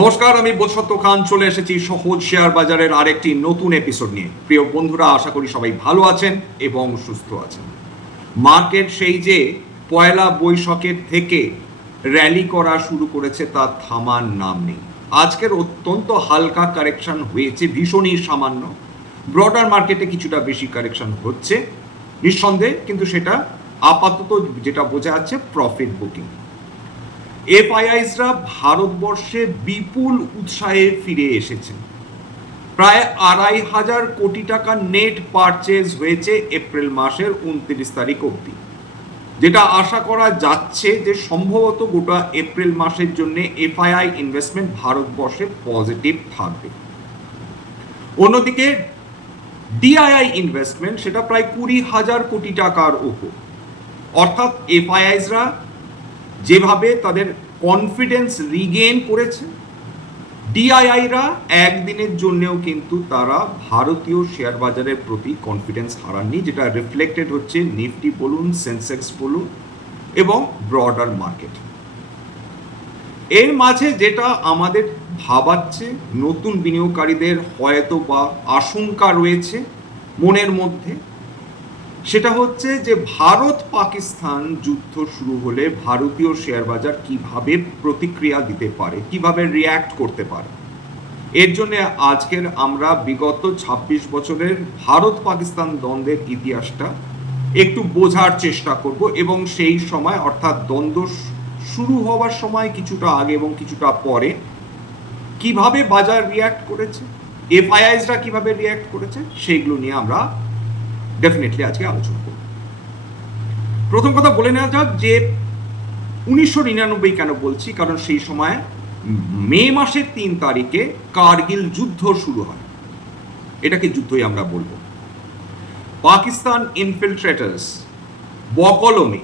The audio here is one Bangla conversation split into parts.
নমস্কার, আমি বোধসত্ত্ব খান, চলে এসেছি সহজ শেয়ার বাজারের আরেকটি নতুন এপিসোড নিয়ে। প্রিয় বন্ধুরা, আশা করি সবাই ভালো আছেন এবং সুস্থ আছেন। মার্কেট সেই যে পয়লা বৈশাখের থেকে র্যালি করা শুরু করেছে তার থামার নাম নেই। আজকের অত্যন্ত হালকা কারেকশন হয়েছে, ভীষণই সামান্য। ব্রডার মার্কেটে কিছুটা বেশি কারেকশন হচ্ছে, নিঃসন্দেহে, কিন্তু সেটা আপাতত যেটা বোঝা যাচ্ছে প্রফিট বুকিং এফআইআইসরা ভারতবর্ষে বিপুল উৎসাহে ফিরে এসেছে। প্রায় আড়াই হাজার কোটি টাকা নেট পারচেজ হয়েছে এপ্রিল মাসের উনত্রিশ তারিখ অবধি। যেটা আশা করা যাচ্ছে যে সম্ভবত গোটা এপ্রিল মাসের জন্য এফআইআই ইনভেস্টমেন্ট ভারতবর্ষে পজিটিভ থাকবে। অন্যদিকে ডিআইআই ইনভেস্টমেন্ট সেটা প্রায় কুড়ি হাজার কোটি টাকার উপর অর্থাৎ এফআইআইসরা যেভাবে তাদের কনফিডেন্স রিগেন করেছে। ডিআইআইরা একদিনের জন্যেও কিন্তু তারা ভারতীয় শেয়ার বাজারের প্রতি কনফিডেন্স হারাননি, যেটা রিফ্লেক্টেড হচ্ছে নিফটি বলুন সেন্সেক্স বলুন এবং ব্রডার মার্কেট এর মাঝে যেটা আমাদের ভাবাচ্ছে, নতুন বিনিয়োগকারীদের হয়তো বা আশঙ্কা রয়েছে মনের মধ্যে সেটা হচ্ছে যে ভারত পাকিস্তান যুদ্ধ শুরু হলে ভারতীয় শেয়ার বাজার কীভাবে প্রতিক্রিয়া দিতে পারে, কীভাবে রিয়্যাক্ট করতে পারে? এর জন্য আজকের আমরা বিগত ২৬ বছরের ভারত পাকিস্তান দ্বন্দ্বের ইতিহাসটা একটু বোঝার চেষ্টা করব এবং সেই সময় অর্থাৎ দ্বন্দ্ব শুরু হওয়ার সময় কিছুটা আগে এবং কিছুটা পরে কীভাবে বাজার রিয়্যাক্ট করেছে এফআইআইসরা কীভাবে রিয়্যাক্ট করেছে, সেইগুলো নিয়ে আমরা ডেফিনেটলি আজকে আলোচনা করব। প্রথম কথা বলে নেওয়া যাক যে উনিশশো নিরানব্বই কেন বলছি? কারণ সেই সময় মে মাসের তিন তারিখে কার্গিল যুদ্ধ শুরু হয়। এটাকে যুদ্ধই আমরা বলব। পাকিস্তান ইনফিলট্রেটার্স বকলমে।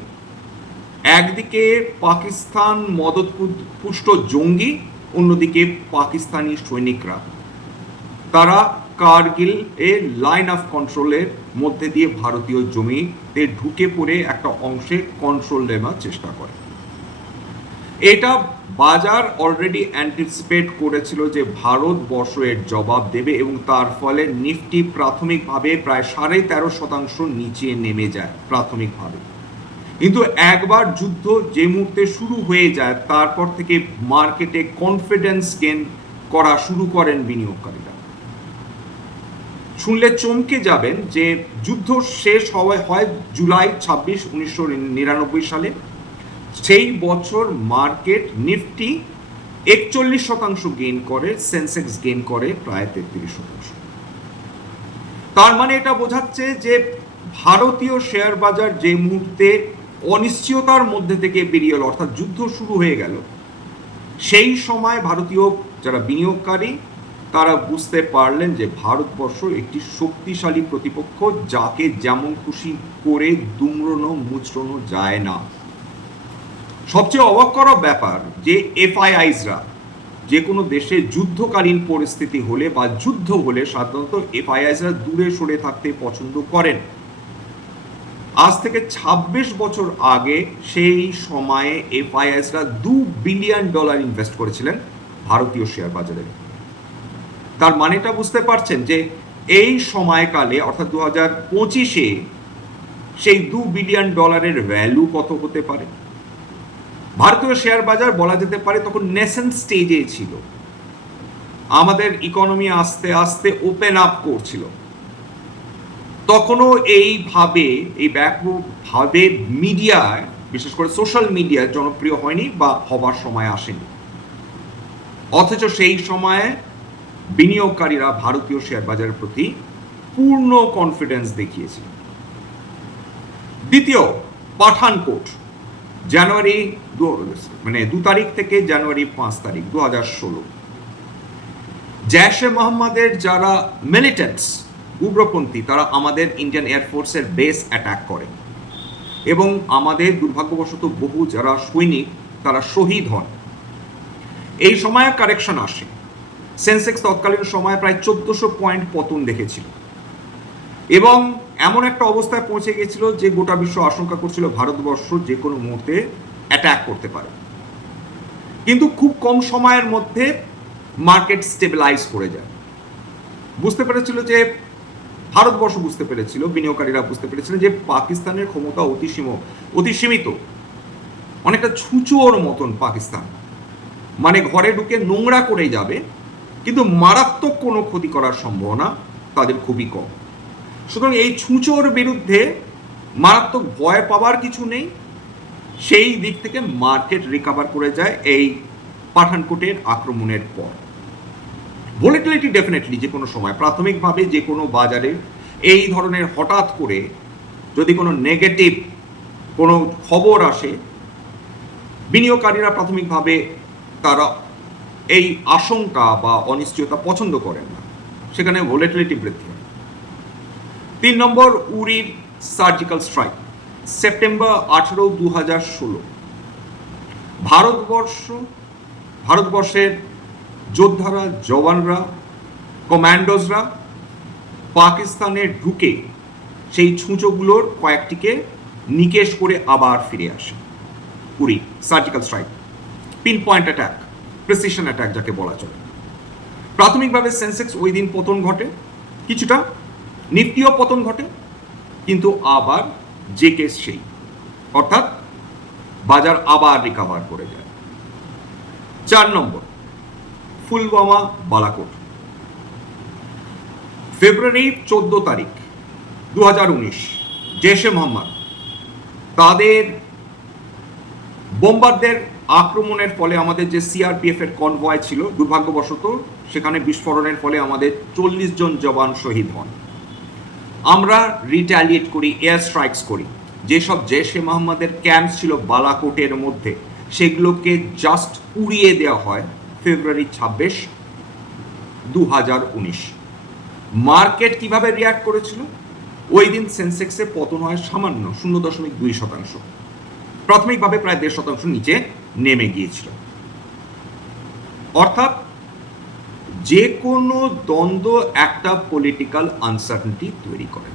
একদিকে পাকিস্তান মদত পুষ্ট জঙ্গি, অন্যদিকে পাকিস্তানি সৈনিকরা। তারা কার্গিল এর লাইন অফ কন্ট্রোলের মধ্যে দিয়ে ভারতীয় জমিতে ঢুকে পড়ে একটা অংশে কন্ট্রোল নেওয়ার চেষ্টা করে। এটা বাজার অলরেডি অ্যান্টিসিপেট করেছিল যে ভারতবর্ষ এর জবাব দেবে এবং তার ফলে নিফটি প্রাথমিকভাবে প্রায় সাড়ে তেরো শতাংশ নিচে নেমে যায় প্রাথমিকভাবে। কিন্তু একবার যুদ্ধ যে মুহূর্তে শুরু হয়ে যায়, তারপর থেকে মার্কেটে কনফিডেন্স গেন করা শুরু করেন বিনিয়োগকারীরা। শুনলে চমকে যাবেন যে যুদ্ধ শেষ হওয়া হয় জুলাই ছাব্বিশ উনিশশো নিরানব্বই সালে। সেই বছর মার্কেট নিফটি একচল্লিশ শতাংশ গেইন করে, সেন্সেক্স গেইন করে প্রায় তেত্রিশ শতাংশ। তার মানে এটা বোঝাচ্ছে যে ভারতীয় শেয়ার বাজার যে মুহূর্তে অনিশ্চয়তার মধ্যে থেকে বেরিয়ে অর্থাৎ যুদ্ধ শুরু হয়ে গেল, সেই সময় ভারতীয় যারা বিনিয়োগকারী তারা বুঝতে পারলেন যে ভারতবর্ষ একটি শক্তিশালী প্রতিপক্ষ যাকে যেমন খুশি করে দুমড়নো, মুচড়নো যায় না। সবচেয়ে অবাক করা ব্যাপার যে এফআইআইসরা যে কোনো দেশে যুদ্ধকালীন পরিস্থিতি হলে বা যুদ্ধ হলে সাধারণত এফআইআইসরা দূরে সরে থাকতে পছন্দ করেন। আজ থেকে ২৬ বছর আগে সেই সময়ে এফআইআইসরা দু বিলিয়ন ডলার ইনভেস্ট করেছিলেন ভারতীয় শেয়ার বাজারে। তার মানেটা বুঝতে পারছেন যে এই সময়কালে, অর্থাৎ দু হাজার পঁচিশে, সেই দু বিলিয়ন ডলারের ভ্যালু কত হতে পারে? ভারতীয় শেয়ার বাজার বলা যেতে পারে তখন নেসেন্ট স্টেজে ছিল। আমাদের ইকোনমি আস্তে আস্তে ওপেন আপ করছিল। তখনও এইভাবে, এই ব্যাপকভাবে মিডিয়ায় বিশেষ করে সোশ্যাল মিডিয়া জনপ্রিয় হয়নি বা হবার সময় আসেনি। অথচ সেই সময়ে বিনিয়োগকারীরা ভারতীয় শেয়ার বাজারের প্রতি পূর্ণ কনফিডেন্স দেখিয়েছে দ্বিতীয়, পাঠানকোট, জানুয়ারি মানে দু তারিখ থেকে জানুয়ারি পাঁচ তারিখ, দু হাজার ষোলো। জैशে মোহাম্মদের যারা মিলিটেন্টস উগ্রপন্থী, তারা আমাদের ইন্ডিয়ান এয়ারফোর্সের বেস অ্যাটাক করে। এবং আমাদের দুর্ভাগ্যবশত বহু যারা সৈনিক, তারা শহীদ হন। এই সময় কারেকশন আসে। সেন্সেক্স তৎকালীন সময় প্রায় চোদ্দশো পয়েন্ট পতন দেখেছিল। এবং এমন একটা অবস্থায় পৌঁছে গেছিল যে গোটা বিশ্ব আশঙ্কা করছিল ভারতবর্ষ যে কোনো মুহূর্তে অ্যাট্যাক করতে পারে। কিন্তু খুব কম সময়ের মধ্যে মার্কেট স্টেবিলাইজ করে যায়। বুঝতে পেরেছিল যে ভারতবর্ষ বুঝতে পেরেছিল, বিনিয়োগকারীরা বুঝতে পেরেছিলেন যে পাকিস্তানের ক্ষমতা অতি অতিসীম অতি সীমিত। অনেকটা ছুঁচোর মতন পাকিস্তান। মানে ঘরে ঢুকে নোংরা করে যাবে কিন্তু মারাত্মক কোনো ক্ষতি করার সম্ভাবনা তাদের খুবই কম। সুতরাং এই ছুঁচোর বিরুদ্ধে মারাত্মক ভয় পাওয়ার কিছু নেই। সেই দিক থেকে মার্কেট রিকভার করে যায় এই পাঠানকোটের আক্রমণের পর। ভোলেটিলিটি ডেফিনেটলি যে কোনো সময়, প্রাথমিকভাবে যে কোনো বাজারে এই ধরনের হঠাৎ করে যদি কোনো নেগেটিভ কোনো খবর আসে, বিনিয়োগকারীরা প্রাথমিকভাবে তারা এই আশঙ্কা বা অনিশ্চয়তা পছন্দ করেন না। সেখানে ভোলেটিলিটি বৃদ্ধি হয়। তিন নম্বর, উরির সার্জিক্যাল স্ট্রাইক সেপ্টেম্বর আঠেরো দু হাজার ষোলো। ভারতবর্ষ, ভারতবর্ষের যোদ্ধারা, জওয়ানরা কমান্ডোজরা পাকিস্তানে ঢুকে সেই ছুঁচোগুলোর কয়েকটিকে নিকেশ করে আবার ফিরে আসে। Uri surgical strike pin point attack precision attack যাকে বলা চলে। প্রাথমিকভাবে সেন্সেক্স ওই দিন পতন ঘটে, কিছুটা নিফটিও পতন ঘটে, কিন্তু আবার যে কেস সেই। অর্থাৎ বাজার আবার রিকাভার করে যায়। চার নম্বর ফুলবামা বালাকোট। ফেব্রুয়ারি চোদ্দ তারিখ দু হাজার উনিশ জেশে মোহাম্মদ। তাদের বোমবারদের আক্রমণের ফলে আমাদের যে সিআরপিএফ এর কনভয় ছিল, দুর্ভাগ্যবশত সেখানে বিস্ফোরণের ফলে আমাদের চল্লিশ জন জওয়ান শহীদ হন। আমরা রিটালিয়েট করি এয়ার স্ট্রাইকস করি। যেসব জেশে মোহাম্মদের ক্যাম্প ছিল বালাকোটের মধ্যে, সেগুলোকে জাস্ট উড়িয়ে দেওয়া হয় ফেব্রুয়ারি ছাব্বিশ দু উনিশ। মার্কেট কীভাবে রিয়াক্ট করেছিল? ওই দিন সেন্সেক্সে পতন হয় সামান্য, শূন্য দশমিক দুই শতাংশ। প্রাথমিকভাবে প্রায় দেড় শতাংশ নিচে নেমে গিয়েছিল। অর্থাৎ যে কোনো দ্বন্দ্ব একটা পলিটিক্যাল আনসার্টেনিটি তৈরি করে।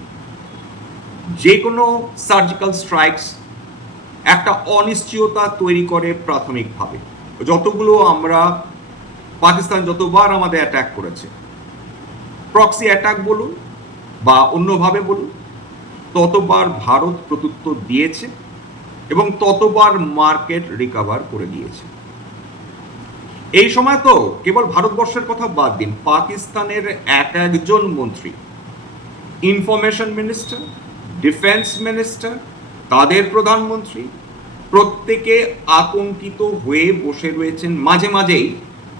যে কোনো সার্জিক্যাল স্ট্রাইকস একটা অনিশ্চয়তা তৈরি করে প্রাথমিকভাবে। যতগুলো আমরা, পাকিস্তান যতবার আমাদের অ্যাটাক করেছে প্রক্সি অ্যাটাক বলুন বা অন্যভাবে বলুন, ততবার ভারত প্রত্যুত্তর দিয়েছে। এবং ততবার মার্কেট রিকভার করে দিয়েছে। এই সময় তো কেবল ভারতবর্ষের কথা বাদ দিন, পাকিস্তানের এক একজন মন্ত্রী ইনফরমেশন মিনিস্টার ডিফেন্স মিনিস্টার তাদের প্রধানমন্ত্রী, প্রত্যেকে আতঙ্কিত হয়ে বসে রয়েছেন, মাঝে মাঝেই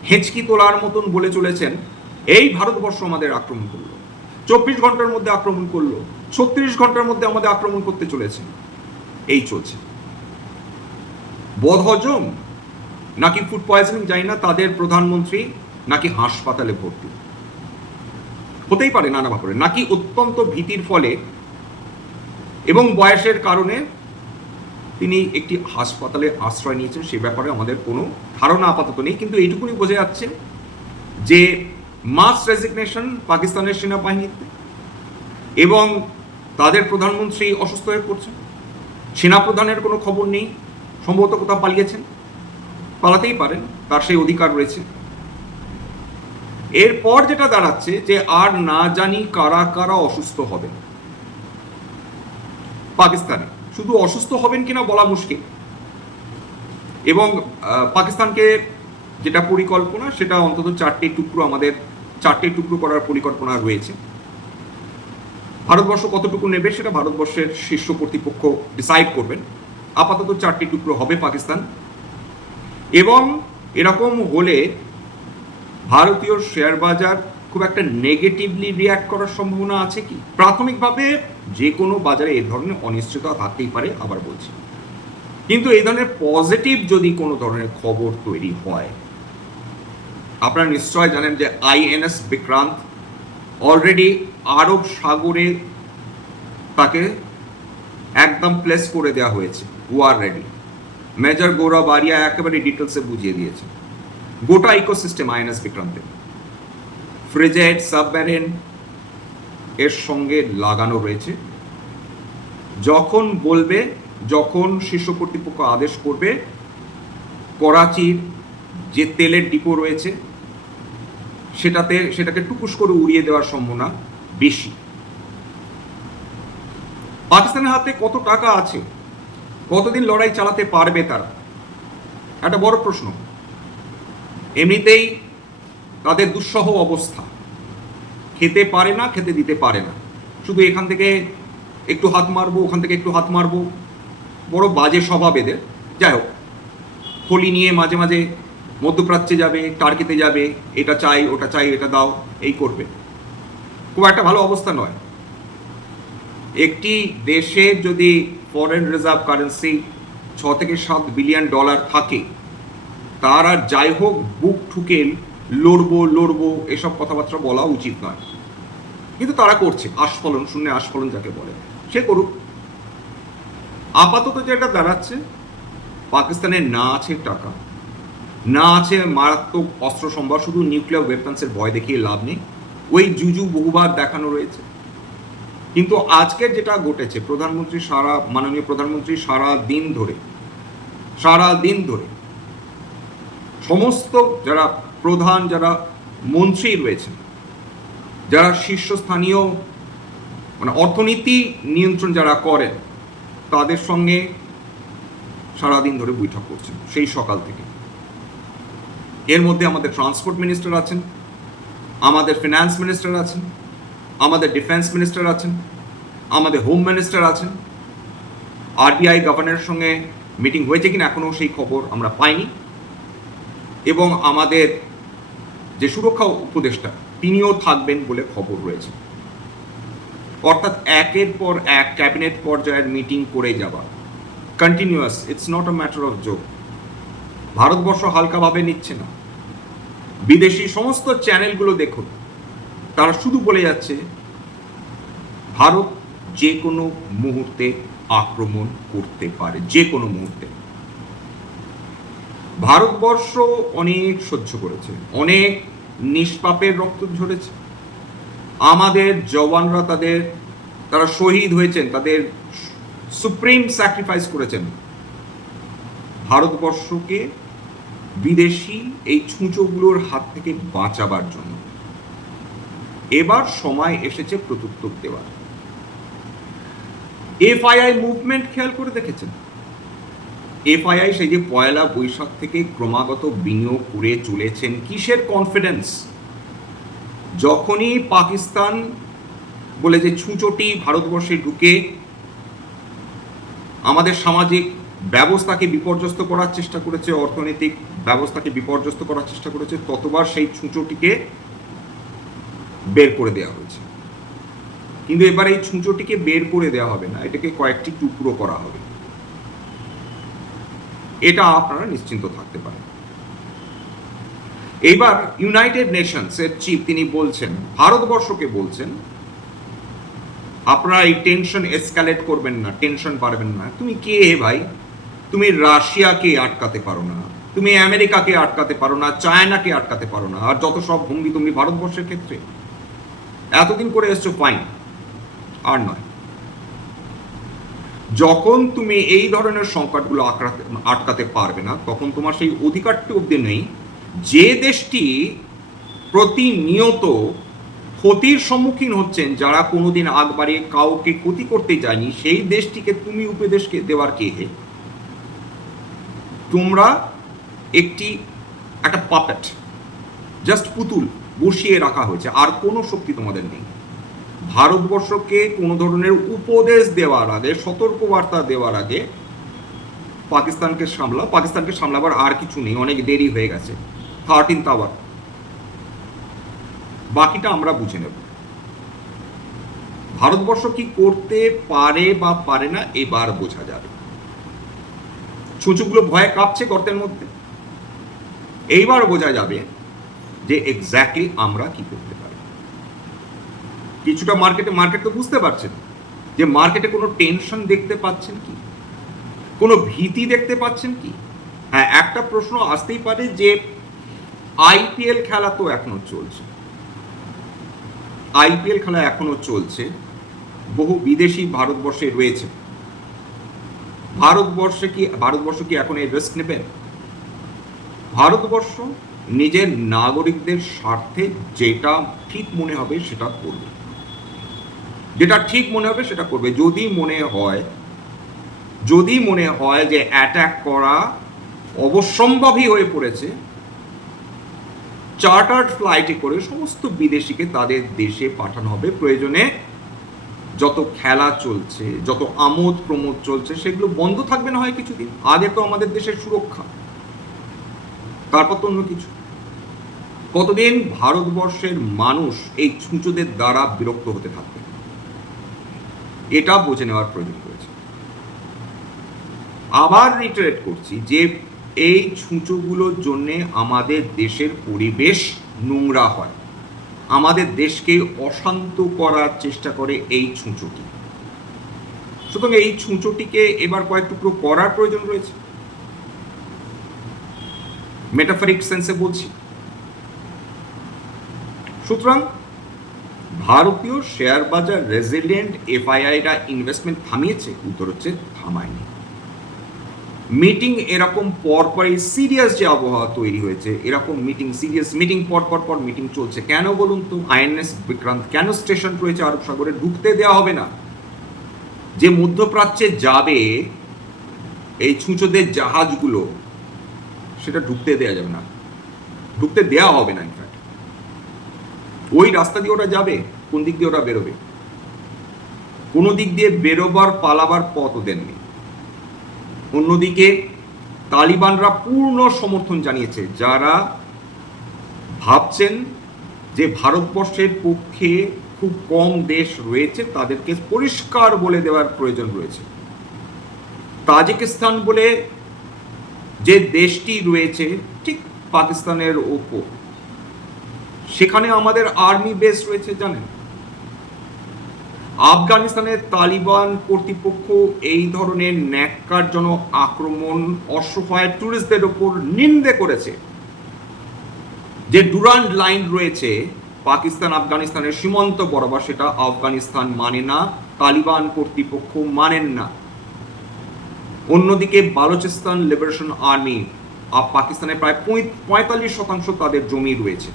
হেঁচকি তোলার মতন বলে চলেছেন, এই ভারতবর্ষ আমাদের আক্রমণ করল। চব্বিশ ঘণ্টার মধ্যে আক্রমণ করল, ছত্রিশ ঘণ্টার মধ্যে আমাদের আক্রমণ করতে চলেছে। এই চলছে। বদহজম নাকি ফুড পয়জনিং জানি না, তাদের প্রধানমন্ত্রী নাকি হাসপাতালে ভর্তি। হতেই পারে নানা ব্যাপারে, নাকি অত্যন্ত ভীতির ফলে এবং বয়সের কারণে তিনি একটি হাসপাতালে আশ্রয় নিয়েছেন, সে ব্যাপারে আমাদের কোনো ধারণা আপাতত নেই, কিন্তু এইটুকুনি বোঝা যাচ্ছে যে মাস রেজিগনেশন পাকিস্তানের সেনাবাহিনীতে এবং তাদের প্রধানমন্ত্রী অসুস্থ হয়ে পড়ছেন, সেনাপ্রধানের কোনো খবর নেই সম্ভবত কোথাও পালিয়েছেন। পালাতেই পারেন, তার সেই অধিকার রয়েছে। এরপর যেটা দাঁড়াচ্ছে যে আর না জানি কারা কারা অসুস্থ হবেন। পাকিস্তানে। শুধু অসুস্থ হবেন কিনা বলা মুশকিল। এবং পাকিস্তানকে যেটা পরিকল্পনা, সেটা অন্তত চারটে টুকরো আমাদের, চারটে টুকরো করার পরিকল্পনা রয়েছে। ভারতবর্ষ কতটুকু নেবে, সেটা ভারতবর্ষের শীর্ষ কর্তৃপক্ষ ডিসাইড করবেন। আপাতত চারটি টুকরো হবে পাকিস্তান। এবং এরকম হলে ভারতীয় শেয়ার বাজার খুব একটা নেগেটিভলি রিয়্যাক্ট করার সম্ভাবনা আছে কি? প্রাথমিকভাবে যে কোনো বাজারে এই ধরনের অনিশ্চয়তা থাকতেই পারে, আবার বলছি। কিন্তু এই ধরনের পজিটিভ যদি কোনো ধরনের খবর তৈরি হয়, আপনারা নিশ্চয় জানেন যে আইএনএস বিক্রান্ত অলরেডি আরব সাগরে তাকে একদম প্লেস করে দেওয়া হয়েছে। War ready major Gaurav Arya একেবারে ডিটেলসে বুঝিয়ে দিয়েছে। গোটা ইকোসিস্টেম আইএনএস বিক্রান্তের। ফ্রিজেট সাবমেরিন এর সঙ্গে লাগানো রয়েছে। যখন বলবে, যখন শীর্ষ কর্তৃপক্ষ আদেশ করবে, করাচির যে তেলের ডিপো রয়েছে, সেটাতে, সেটাকে টুকুস করে উড়িয়ে দেওয়ার সম্ভাবনা বেশি। পাকিস্তানের হাতে কত টাকা আছে? কতদিন লড়াই চালাতে পারবে তারা? একটা বড় প্রশ্ন। এমনিতেই তাদের দুঃসহ অবস্থা। খেতে পারে না, খেতে দিতে পারে না। শুধু এখান থেকে একটু হাত মারবো, ওখান থেকে একটু হাত মারবো। বড় বাজে স্বভাব এদের। যাই হোক, হোলি নিয়ে মাঝে মাঝে মধ্যপ্রাচ্যে যাবে, টার্কিতে যাবে, এটা চাই, ওটা চাই, এটা দাও, এই করবে। খুব একটা ভালো অবস্থা নয়। একটি দেশে যদি ফরেন রিজার্ভ কারেন্সি ছ থেকে সাত বিলিয়ন ডলার থাকে। তার আর যাই হোক, বুক ঠুকে লড়বো লড়বো, এসব কথাবার্তা বলা উচিত নয়। কিন্তু তারা করছে, আস্ফলন, শূন্য আস্ফলন যাকে বলে। সে করুক। আপাতত যেটা দাঁড়াচ্ছে, পাকিস্তানের না আছে টাকা। না আছে মারাত্মক অস্ত্র সম্ভার, শুধু নিউক্লিয়ার ওয়েপন্সের ভয় দেখিয়ে লাভ নেই। ওই জুজু বহুবার দেখানো রয়েছে। কিন্তু আজকে যেটা ঘটেছে, প্রধানমন্ত্রী সারা, মাননীয় প্রধানমন্ত্রী সারা দিন ধরে, সারা দিন ধরে, সমস্ত যারা প্রধান, যারা মন্ত্রী রয়েছেন, যারা শীর্ষস্থানীয় মানে অর্থনীতি নিয়ন্ত্রণ যারা করেন, তাদের সঙ্গে সারাদিন ধরে বৈঠক করছেন, সেই সকাল থেকে। এর মধ্যে আমাদের ট্রান্সপোর্ট মিনিস্টার আছেন, আমাদের ফিনান্স মিনিস্টার আছেন আমাদের ডিফেন্স মিনিস্টার আছেন, আমাদের হোম মিনিস্টার আছেন আরবিআই গভর্নরের সঙ্গে মিটিং হয়েছে কিনা এখনও সেই খবর আমরা পাইনি। এবং আমাদের যে সুরক্ষা উপদেষ্টা, তিনিও থাকবেন বলে খবর রয়েছে। অর্থাৎ একের পর এক ক্যাবিনেট পর্যায়ের মিটিং করে যাওয়া। Continuous it's not a matter of joke Bharatvarsha হালকাভাবে নিচ্ছে না। বিদেশি সমস্ত চ্যানেলগুলো দেখুন। তারা শুধু বলে যাচ্ছে, ভারত যে কোনো মুহূর্তে আক্রমণ করতে পারে যে কোনো মুহূর্তে। ভারতবর্ষ অনেক সহ্য করেছে, অনেক নিষ্পাপের রক্ত ঝরেছে। আমাদের জওয়ানরা তাদের, তারা শহীদ হয়েছেন, তাদের সুপ্রিম স্যাক্রিফাইস করেছেন। ভারতবর্ষকে বিদেশি এই ছুঁচোগুলোর হাত থেকে বাঁচাবার জন্য। এবার সময় এসেছে প্রত্যুত্তর দেওয়ার। এফআইআই মুভমেন্ট খেয়াল করে দেখেছেন? এফআইআই সেই যে পয়লা বৈশাখ থেকে ক্রমাগত বিনিয়োগ করে চলেছেন কিসের কনফিডেন্স যখনই পাকিস্তান বলে যে ছুঁচোটি ভারতবর্ষে ঢুকে আমাদের সামাজিক ব্যবস্থাকে বিপর্যস্ত করার চেষ্টা করেছে, অর্থনৈতিক ব্যবস্থাকে বিপর্যস্ত করার চেষ্টা করেছে, ততবার সেই ছুঁচোটিকে বের করে দেওয়া হয়েছে। কিন্তু এবার এই ছুঁচোটিকে বের করে দেওয়া হবে না, এটাকে কয়েকটি টুকরো করা হবে। এটা আপনারা নিশ্চিন্ত থাকতে পারেন। এবার ইউনাইটেড নেশনস এর চিফ তিনি বলছেন, ভারতবর্ষকে বলছেন, আপনারা এই টেনশন এসকালেট করবেন না টেনশন পারবেন না। তুমি কে হে ভাই? তুমি রাশিয়াকে আটকাতে পারো না, তুমি আমেরিকাকে আটকাতে পারো না, চায়নাকে আটকাতে পারো না, আর যত সব ভঙ্গি তুমি ভারতবর্ষের ক্ষেত্রে এতদিন করে এসছো ফাইন আর নয়। যখন তুমি এই ধরনের সংকটগুলো আটকাতে আটকাতে পারবে না, তখন তোমার সেই অধিকারটি অব্দি নেই। যে দেশটি প্রতিনিয়ত ক্ষতির সম্মুখীন হচ্ছেন, যারা কোনোদিন আগ বাড়িয়ে কাউকে ক্ষতি করতে যায়নি, সেই দেশটিকে তুমি উপদেশকে দেওয়ার কে হে? তোমরা একটি, একটা পাপেট জাস্ট পুতুল। বসিয়ে রাখা হয়েছে। আর কোনো শক্তি তোমাদের নেই। ভারতবর্ষকে কোনো ধরনের উপদেশ দেওয়ার আগে, সতর্কবার্তা দেওয়ার আগে পাকিস্তানকে সামলা পাকিস্তানকে সামলাবার আর কিছু নেই। অনেক দেরি হয়ে গেছে। থার্টিন আওয়ার বাকিটা আমরা বুঝে নেব। ভারতবর্ষ কি করতে পারে বা পারে না, এবার বোঝা যাবে। ছুঁচুগুলো ভয়ে কাঁপছে গর্তের মধ্যে। এইবার বোঝা যাবে যে এক্স্যাক্টলি আমরা কি করতে পারি। কিছুটা মার্কেটে মার্কেট তো বুঝতে পারছেন। যে মার্কেটে কোনো টেনশন দেখতে পাচ্ছেন কি? কোনো ভীতি দেখতে পাচ্ছেন কি? হ্যাঁ একটা প্রশ্ন আসতেই পারে যে আইপিএল খেলা তো এখনও চলছে। আইপিএল খেলা এখনও চলছে। বহু বিদেশি ভারতবর্ষে রয়েছে। ভারতবর্ষে কি, ভারতবর্ষ কি এখন এই রিস্ক নেবেন? ভারতবর্ষ নিজের নাগরিকদের স্বার্থে যেটা ঠিক মনে হবে সেটা করবে। যেটা ঠিক মনে হবে সেটা করবে। যদি মনে হয়, যদি মনে হয় যে অ্যাটাক করা অবশ্যম্ভাবী হয়ে পড়েছে চার্টার্ড ফ্লাইটে করে সমস্ত বিদেশিকে তাদের দেশে পাঠানো হবে। প্রয়োজনে যত খেলা চলছে, যত আমোদ প্রমোদ চলছে, সেগুলো বন্ধ থাকবে না হয় কিছুদিন। আগে তো আমাদের দেশের সুরক্ষা। তারপর তো অন্য কিছু। কতদিন ভারতবর্ষের মানুষ এই ছুঁচোদের দ্বারা বিরক্ত হতে থাকবে? এটা বুঝে নেওয়ার প্রয়োজন রয়েছে। আবার রিটারেট করছি যে এই ছুঁচোগুলোর জন্যে আমাদের দেশের পরিবেশ নোংরা হয়। আমাদের দেশকে অশান্ত করার চেষ্টা করে এই ছুঁচোটি। সুতরাং এই ছুঁচোটিকে এবার কয়েক টুকরো করার প্রয়োজন রয়েছে। মেটাফরিক সেন্সে বলছি। সুতরাং ভারতীয় শেয়ার বাজার রেজিলিয়েন্ট এফআইআইরা ইনভেস্টমেন্ট থামিয়েছে, উত্তর হচ্ছে থামায়নি। মিটিং এরকম পর পরই সিরিয়াস যে আবহাওয়া তৈরি হয়েছে, এরকম মিটিং সিরিয়াস মিটিং পর পর পর মিটিং চলছে। কেন বলুন তো, আইএনএস বিক্রান্ত, কেন স্টেশন রয়েছে আরব সাগরে? ঢুকতে দেওয়া হবে না। যে মধ্যপ্রাচ্যে যাবে, এই ছুঁচোদের জাহাজগুলো সেটা ঢুকতে দেওয়া যাবে না। ঢুকতে দেওয়া হবে না ইনফ্যাক্ট ওই রাস্তা দিয়ে ওরা যাবে, কোন দিক দিয়ে ওরা বেরোবে? কোনো দিক দিয়ে বেরোবার, পালাবার পথও দেননি অন্যদিকে, তালিবানরা পূর্ণ সমর্থন জানিয়েছে, যারা ভাবছেন যে ভারতবর্ষের পক্ষে খুব কম দেশ রয়েছে, তাদেরকে পরিষ্কার বলে দেওয়ার প্রয়োজন রয়েছে। তাজিকিস্তান বলে যে দেশটি রয়েছে, ঠিক পাকিস্তানের ওপর। সেখানে আমাদের আর্মি বেস রয়েছে, জানেন? আফগানিস্তানের তালিবান কর্তৃপক্ষ এই ধরনের ন্যাক্কারজনক আক্রমণ, অসহায় ট্যুরিস্টদের ওপর নিন্দে করেছে। যে ডুরান্ড লাইন রয়েছে, পাকিস্তান আফগানিস্তানের সীমান্ত বরাবর, সেটা আফগানিস্তান মানে না, তালিবান কর্তৃপক্ষ মানেন না। অন্যদিকে বালুচিস্তান লিবারেশন আর্মি আর পাকিস্তানের প্রায় পঁয়তাল্লিশ শতাংশ তাদের জমি রয়েছে।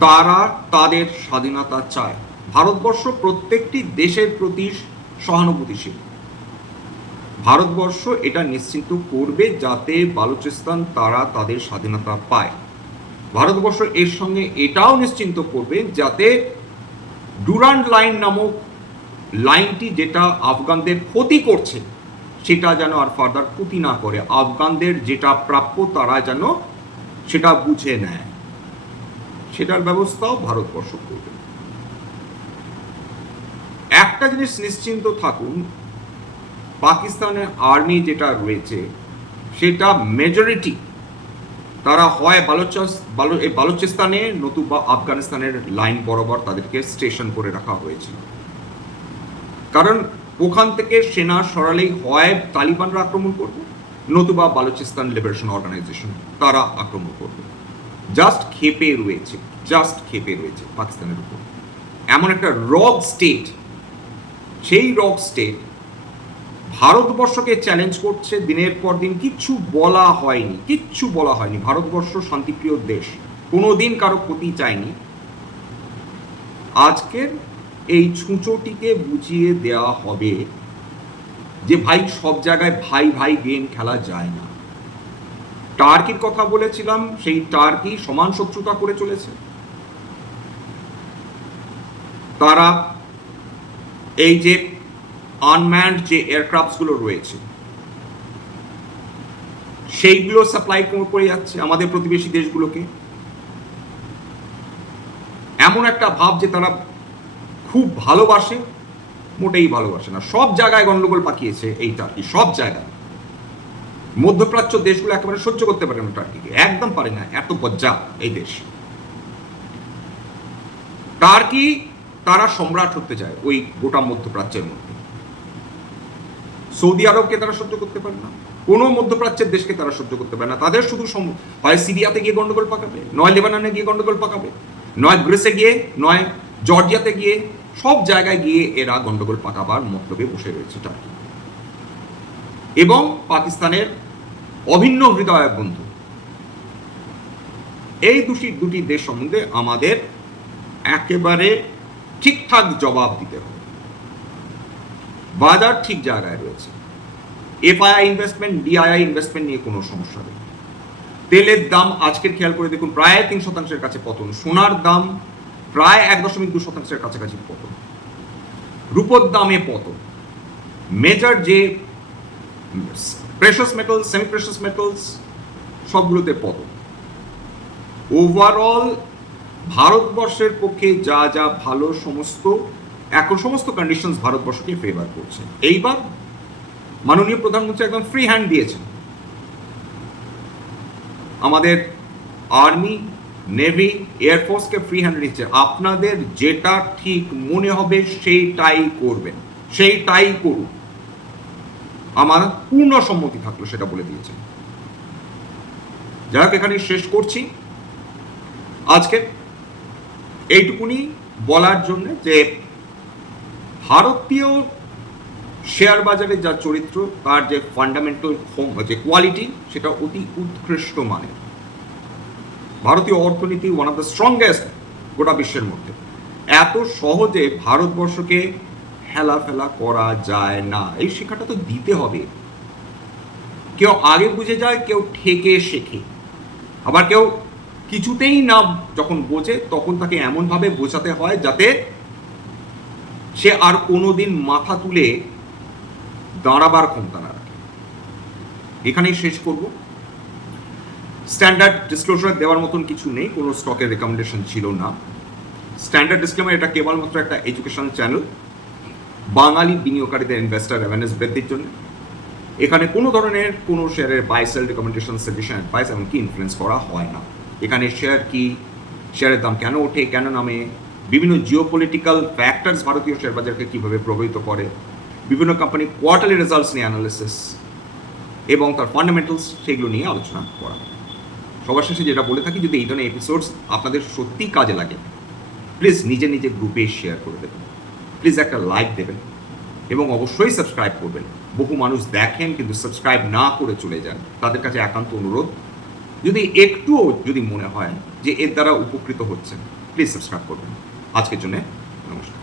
তারা তাদের স্বাধীনতা চায়। ভারতবর্ষ প্রত্যেকটি দেশের প্রতি সহানুভূতিশীল। ভারতবর্ষ এটা নিশ্চিন্ত করবে যাতে বালুচিস্তান তারা তাদের স্বাধীনতা পায়। ভারতবর্ষ এর সঙ্গে এটাও নিশ্চিন্ত করবে যাতে ডুরান্ড লাইন নামক লাইনটি যেটা আফগানদের ক্ষতি করছে, সেটা যেন আর ফার্দার ক্ষতি না করে। আফগানদের যেটা প্রাপ্য, তারা যেন সেটা বুঝে নেয়। সেটার ব্যবস্থাও ভারতবর্ষ করবে। একটা জিনিস নিশ্চিন্ত থাকুন, পাকিস্তানের আর্মি যেটা রয়েছে, সেটা মেজরিটি তারা হয় বালোচাস, বালো, এই বালুচিস্তানে নতুবা আফগানিস্তানের লাইন বরাবর তাদেরকে স্টেশন করে রাখা হয়েছিল। কারণ ওখান থেকে সেনা সরালেই হয় তালিবানরা আক্রমণ করবে, নতুবা বালুচিস্তান লিবারেশন অর্গানাইজেশন তারা আক্রমণ করবে। জাস্ট খেপে রয়েছে জাস্ট খেপে রয়েছে পাকিস্তানের উপর। এমন একটা রক স্টেট সেই রক স্টেট ভারতবর্ষকে চ্যালেঞ্জ করছে দিনের পর দিন, কিচ্ছু বলা হয়নি, কিচ্ছু বলা হয়নি। ভারতবর্ষ শান্তিপ্রিয় দেশ কোনো দিন কারও ক্ষতি চায়নি। আজকের এই ছুঁচোটিকে বুঝিয়ে দেওয়া হবে যে ভাই, সব জায়গায় ভাই ভাই গেম খেলা যায় না। টার্কির কথা বলেছিলাম, সেই টার্কি সমান শত্রুতা করে চলেছে। তারা এই যে আনম্যান্ড যে এয়ারক্রাফটসগুলো রয়েছে, সেইগুলো সাপ্লাই করে যাচ্ছে আমাদের প্রতিবেশী দেশগুলোকে। এমন একটা ভাব যে তারা খুব ভালোবাসে, মোটেই ভালোবাসে না। সব জায়গায় গন্ডগোল পাকিয়েছে এই টার্কি, সব জায়গায়। মধ্যপ্রাচ্য দেশগুলো একেবারে সহ্য করতে পারে না টার্কিকে, একদম পারে না, এত বজ্জা এই দেশ। টার্কি, তারা সম্রাট হতে চায় ওই গোটা মধ্যপ্রাচ্যের মধ্যে। সৌদি আরবকে তারা সহ্য করতে পারে না, কোনো মধ্যপ্রাচ্যের দেশকে তারা সহ্য করতে পারে না। তাদের শুধু হয় সিরিয়াতে গিয়ে গন্ডগোল পাকাবে, নয় লেবাননে গিয়ে গন্ডগোল পাকাবে, নয় গ্রিসে গিয়ে, নয় জর্জিয়াতে গিয়ে সব জায়গায় গিয়ে এরা গন্ডগোল পাকাবার মতলবে বসে রয়েছে টার্কি এবং পাকিস্তানের অভিন্ন হৃদয় বন্ধু। এই দুটি দুটি দেশ সম্বন্ধে আমাদের একেবারে ঠিকঠাক জবাব দিতে হবে। বাজার ঠিক জায়গায় রয়েছে। এফআইআই ইনভেস্টমেন্ট ডিআইআই ইনভেস্টমেন্ট নিয়ে কোনো সমস্যা নেই। তেলের দাম আজকের খেয়াল করে দেখুন, প্রায় তিন শতাংশের কাছে পতন। সোনার দাম প্রায় এক দশমিক দু শতাংশের কাছাকাছি পতন। রূপোর দামে পতন। মেজর যে precious metals semi precious metals সবগুলোতে পতন। ওভারঅল ভারতবর্ষের পক্ষে যা যা ভালো সমস্ত, এখন সমস্ত কন্ডিশনস ভারতবর্ষকে ফেভার করছে। এইবার মাননীয় প্রধানমন্ত্রী একদম ফ্রি হ্যান্ড দিয়েছেন। আমাদের আর্মি নেভি এয়ারফোর্সকে ফ্রি হ্যান্ড দিচ্ছে। আপনাদের যেটা ঠিক মনে হবে সেইটাই করবেন। সেইটাই করুন। আমার পূর্ণ সম্মতি থাকল সেটা বলে দিয়েছেন যাই এখানে শেষ করছি। আজকে এইটুকুনি বলার জন্য যে ভারতীয় শেয়ার বাজারে যা চরিত্র, তার যে ফান্ডামেন্টাল যে কোয়ালিটি সেটা অতি উৎকৃষ্ট মানের। ভারতীয় অর্থনীতি ওয়ান অফ দ্য স্ট্রংগেস্ট গোটা বিশ্বের মধ্যে। এত সহজে ভারতবর্ষকে হেলা ফেলা করা যায় না। এই শিক্ষাটা তো দিতে হবে। কেউ আগে বুঝে যায়, কেউ ঠেকে শেখে। আবার কেউ কিছুতেই না যখন বোঝে, তখন তাকে এমনভাবে বোঝাতে হয় যাতে সে আর কোনোদিন মাথা তুলে দাঁড়াবার ক্ষমতা না রাখে। এখানেই শেষ করব। স্ট্যান্ডার্ড ডিসক্লোজার দেওয়ার মতন কিছু নেই, কোনো স্টকের রেকমেন্ডেশন ছিল না। স্ট্যান্ডার্ড ডিসক্লেমার এটা কেবলমাত্র একটা এডুকেশনাল চ্যানেল বাঙালি বিনিয়োগকারীদের ইনভেস্টার অ্যাওয়ারনেস বৃদ্ধির জন্য। এখানে কোনো ধরনের কোনো শেয়ারের buy sell recommendation suggestion advice এমনকি ইনফ্লুয়েন্স করা হয় না। এখানে শেয়ার কি শেয়ারের দাম কেন ওঠে, কেন নামে, বিভিন্ন জিওপলিটিক্যাল ফ্যাক্টরস ভারতীয় শেয়ার বাজারকে কীভাবে প্রভাবিত করে, বিভিন্ন কোম্পানির কোয়ার্টারলি রেজাল্টস নিয়ে অ্যানালিসিস এবং তার ফান্ডামেন্টালস সেগুলো নিয়ে আলোচনা করা। সবার শেষে যেটা বলে থাকি, যদি এই ধরনের এপিসোডস আপনাদের সত্যিই কাজে লাগে প্লিজ নিজে নিজে গ্রুপে শেয়ার করে দেবেন। প্লিজ একটা লাইক দেবেন এবং অবশ্যই সাবস্ক্রাইব করবেন। বহু মানুষ দেখেন কিন্তু সাবস্ক্রাইব না করে চলে যান। তাদের কাছে একান্ত অনুরোধ। যদি একটুও যদি মনে হয় যে এর দ্বারা উপকৃত হচ্ছেন প্লিজ সাবস্ক্রাইব করবেন। আজকের জন্য নমস্কার।